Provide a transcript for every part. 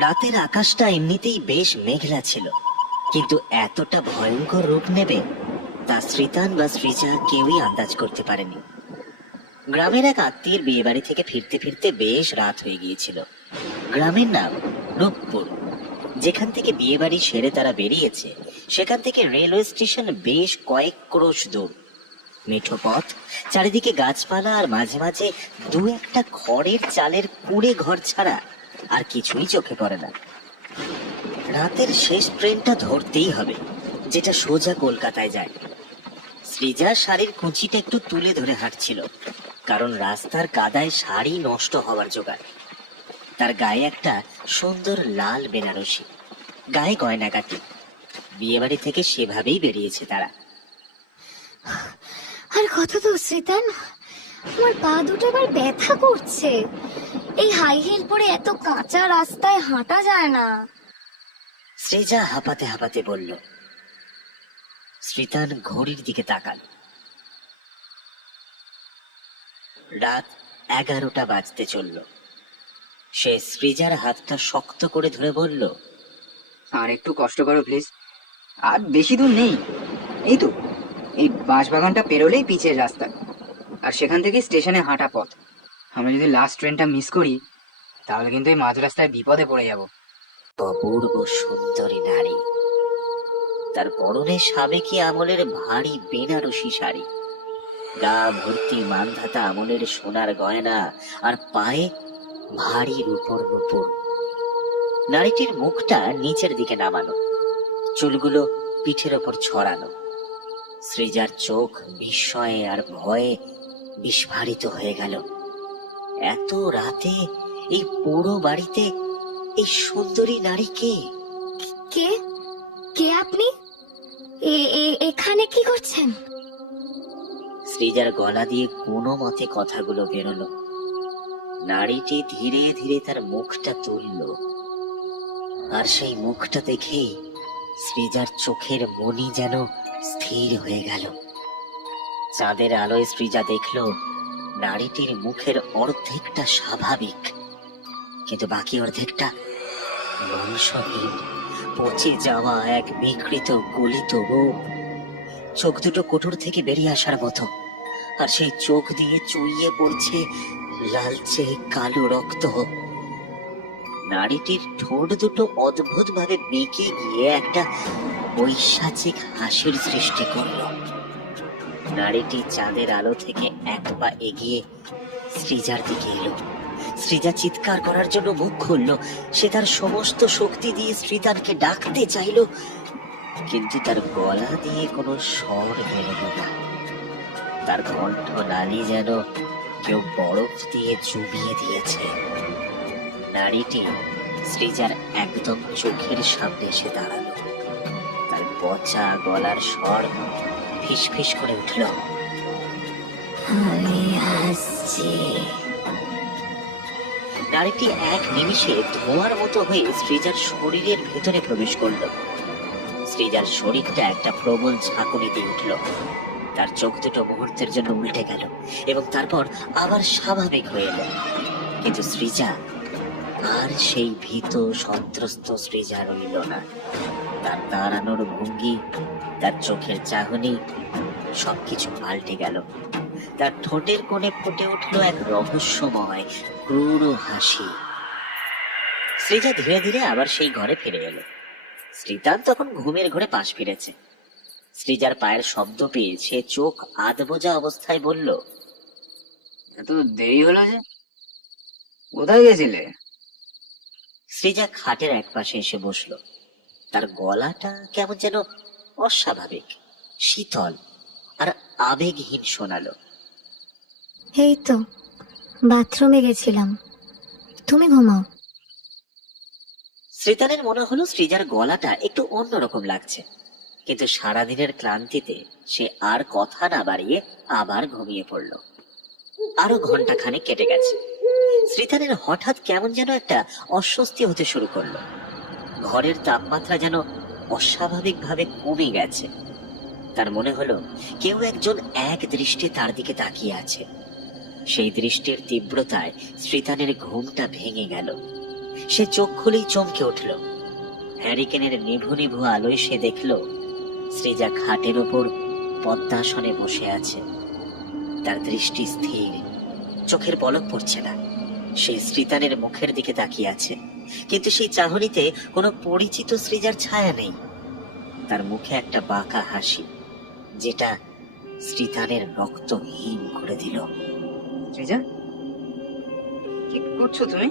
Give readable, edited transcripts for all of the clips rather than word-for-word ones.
রাতের আকাশটা এমনিতেই বেশ মেঘলা ছিল, কিন্তু এতটা ভয়ঙ্কর রূপ নেবে তা শ্রীতান বা শ্রীজা কেউই আন্দাজ করতে পারেনি। গ্রামের এক আত্মীয়ের বিয়ে বাড়ি থেকে ফিরতে ফিরতে বেশ রাত হয়ে গিয়েছিল। গ্রামের নাম রূপপুর। যেখান থেকে বিয়ে বাড়ি সেরে তারা বেরিয়েছে সেখান থেকে রেলওয়ে স্টেশন বেশ কয়েক ক্রোশ দূর। মেঠো পথ, চারিদিকে গাছপালা, আর মাঝে মাঝে দু একটা খড়ের চালের কুড়ে ঘর ছাড়া আর কিছুই চোখে পড়ে না। রাতের শেষ ট্রেনটা ধরতেই হবে, যেটা সোজা কলকাতায় যায়। সৃজা শাড়ির কুঁচিটা একটু তুলে ধরে হাঁটছিল, কারণ রাস্তার কাদায় শাড়ি নষ্ট হওয়ার জোগাড়। তার গায়ে একটা সুন্দর লাল বেনারসি, গায়ে গয়নাগাটি। বিয়ে বাড়ি থেকে সেভাবেই বেরিয়েছে তারা। আর কত দূর শ্রীতান? আমার পা দুটো এবার ব্যথা করছে। এই হাই হিল পরে এত কাঁচা রাস্তায় হাঁটা যায় না। সৃজা হাঁপাতে হাঁপাতে বলল। শ্রীতান ঘড়ির দিকে তাকাল। রাত 11টা বাজতে চলল। সে সৃজার হাতটা শক্ত করে ধরে বলল, আর একটু কষ্ট করো প্লিজ, আর বেশি দূর নেই। এই তো, এই বাঁশবাগানটা পেরোলেই পিচের রাস্তা, আর সেখান থেকে স্টেশনে হাঁটা পথ। আমরা যদি লাস্ট ট্রেনটা মিস করি তাহলে কিন্তু এই মাঝ রাস্তায় বিপদে পড়ে যাব। অপূর্ব সুন্দরী নারী। তার পরনে সাবেকি আমলের ভারী বেনারসি শাড়ি, গা ভর্তি মানধাতা আমলের সোনার গয়না, আর পায়ে ভারী রূপোর নুপুর। নারীটির মুখটা নিচের দিকে নামানো, চুলগুলো পিঠের ওপর ছড়ানো। সৃজার চোখ বিস্ময়ে আর ভয়ে বিস্ফারিত হয়ে গেল। এত রাতে এই পুরো বাড়িতে এই সুন্দরী নারী কে? কে কে আপনি? এখানে কি করছেন? সৃজার গলা দিয়ে কোনো মতে কথাগুলো বেরোলো। নারীটি ধীরে ধীরে তার মুখটা তুলল, আর সেই মুখটা দেখেই সৃজার চোখের মনি যেন স্থির হয়ে গেল। চাঁদের আলোয় সৃজা দেখল নারীটির মুখের অর্ধেকটা স্বাভাবিক, কিন্তু বাকি অর্ধেকটা মাংসহীন, পচে যাওয়া এক বিকৃত গলিত রূপ। চোখ দুটো কোটর থেকে বেরিয়ে আসার মতো, আর সেই চোখ দিয়ে চুইয়ে পড়ছে লালচে কালো রক্ত। নারীটির ঠোঁট দুটো অদ্ভুত ভাবে বেঁকে গিয়ে একটা বৈশাচিক হাসির সৃষ্টি করল। নারীটি চাঁদের আলো থেকে এক পা এগিয়ে সৃজার দিকে এলো। সৃজা চিৎকার করার জন্য মুখ খুলল। সে তার সমস্ত শক্তি দিয়ে শ্রীতানকে ডাকতে চাইল, কিন্তু তার গলা দিয়ে কোনো স্বর বেরোল না। তার কণ্ঠ নালী যেন কেউ বরফ দিয়ে চুবিয়ে দিয়েছে। নারীটি সৃজার একদম চোখের সামনে এসে দাঁড়ালো। তার পচা গলার স্বর ফিস ফিস করে উঠল, আমি আসছি। নারীটি এক নিমিষে ধোঁয়ার মতো হয়ে সৃজার শরীরের ভেতরে প্রবেশ করলো। সৃজার শরীরটা একটা প্রবল ঝাঁকুনি দিয়ে উঠল। তার চোখ দুটো মুহূর্তের জন্য উল্টে গেল এবং তারপর আবার স্বাভাবিক হয়ে এলো। কিন্তু সৃজা আর সেই ভীত সন্ত্রস্ত সৃজা রইল না। তার দাঁড়ানোর ভঙ্গি, তার চোখের চাহনি, সবকিছু পাল্টে গেল। তার ঠোঁটের কোণে ফুটে উঠল এক রহস্যময় ক্রূর হাসি। সৃজা ধীরে ধীরে আবার সেই ঘরে ফিরে এলো। শ্রীতান তখন ঘুমের ঘরে পাশ ফিরেছে। সৃজার পায়ের শব্দ পেয়ে সে চোখ আধবোজা অবস্থায় বলল, এত দেরি হলো যে, কোথায় গেছিলে? সৃজা খাটের এক পাশে এসে বসলো। তার গলাটা কেমন যেন অস্বাভাবিক, শীতল আর আবেগহীন শোনালো। এই তো বাথরুমে গেছিলাম, তুমি ঘুমাও। শ্রীতানের মনে হলো সৃজার গলাটা একটু অন্যরকম লাগছে, কিন্তু সারাদিনের ক্লান্তিতে সে আর কথা না বাড়িয়ে আবার ঘুমিয়ে পড়ল। আরো ঘন্টা খানেক কেটে গেছে। শ্রীতানের হঠাৎ কেমন যেন একটা অস্বস্তি হতে শুরু করলো। ঘরের তাপমাত্রা যেন অস্বাভাবিক ভাবে কমে গেছে। তার মনে হলো কেউ একজন এক দৃষ্টে তার দিকে তাকিয়ে আছে। সেই দৃষ্টির তীব্রতায় শ্রীতানের ঘুমটা ভেঙে গেল। সে চোখ খুলেই চমকে উঠল। হ্যারিকেনের নিভু নিভু আলোয় সে দেখল সৃজা খাটের ওপর পদ্মাসনে বসে আছে। তার দৃষ্টি স্থির, চোখের পলক পড়ছে না। সে শ্রীতানের মুখের দিকে তাকিয়ে আছে, কিন্তু সেই চাহনিতে কোনো পরিচিত সৃজার ছায়া নেই। তার মুখে একটা বাঁকা হাসি, যেটা শ্রীতানের রক্ত হিম করে দিল। সৃজা, কি করছো তুমি?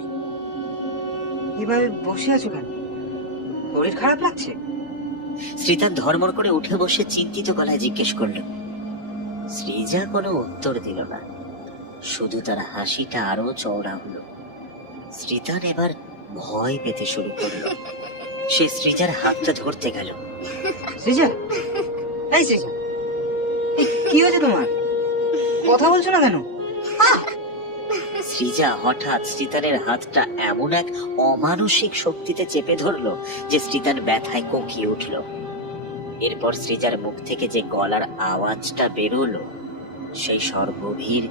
এভাবে বসে আছো কেন? শরীর খারাপ লাগছে? শ্রীতান ধর্মর করে উঠে বসে চিন্তিত গলায় জিজ্ঞেস করল। সৃজা কোনো উত্তর দিল না, শুধু তার হাসিটা আরো চওড়া হলো। শ্রীতান এবার ভয় পেতে শুরু করলো। সে সৃজার হাতটা ধরতে গেল। সৃজা, এই সৃজা, এই কি হয়েছে তোমার? কথা বলছো না কেন? সৃজা হঠাৎ শ্রীতানের হাতটা এমন এক অমানসিক শক্তিতে চেপে ধরলো যে শ্রীতান ব্যথায় কোঁকিয়ে উঠল। এরপর সৃজার মুখ থেকে যে গলার আওয়াজটা বেরোলো, সেই স্বর গভীর